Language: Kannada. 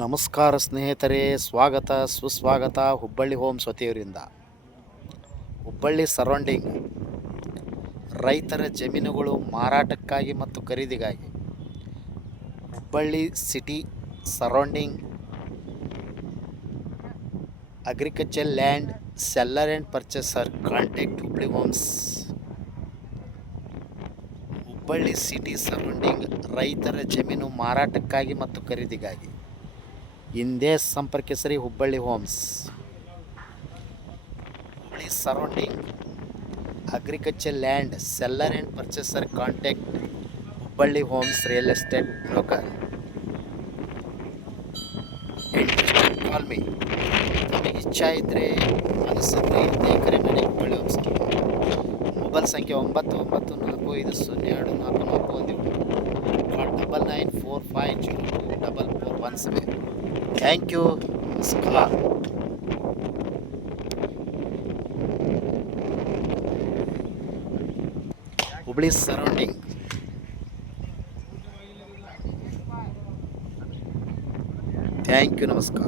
ನಮಸ್ಕಾರ ಸ್ನೇಹಿತರೆ, ಸ್ವಾಗತ ಸುಸ್ವಾಗತ ಹುಬ್ಬಳ್ಳಿ ಹೋಮ್ಸ್ ವತಿಯವರಿಂದ. ಹುಬ್ಬಳ್ಳಿ ಸರೌಂಡಿಂಗ್ ರೈತರ ಜಮೀನುಗಳು ಮಾರಾಟಕ್ಕಾಗಿ ಮತ್ತು ಖರೀದಿಗಾಗಿ. Hubballi city surrounding agriculture land seller and purchaser contact Hubballi Homes. Hubballi city surrounding ರೈತರ ಜಮೀನು ಮಾರಾಟಕ್ಕಾಗಿ ಮತ್ತು ಖರೀದಿಗಾಗಿ ಹಿಂದೆ ಸಂಪರ್ಕಿಸಿರಿ Hubballi Homes. Hubballi surrounding agriculture land seller and purchaser contact Hubballi Homes real estate broker. Call me. ನಮಗೆ ಇಚ್ಛಾ ಇದ್ದರೆ ಅನಿಸಿದ್ರೆ ಕರೆ ಮಾಡಿ ಹುಬ್ಬಳ್ಳಿ ಹೋಮ್ಸ್. ಮೊಬೈಲ್ ಸಂಖ್ಯೆ 9945024417. Thank you. ನಮಸ್ಕಾರ. ಹುಬ್ಬಳ್ಳಿ ಸರೌಂಡಿಂಗ್. Thank you. ನಮಸ್ಕಾರ.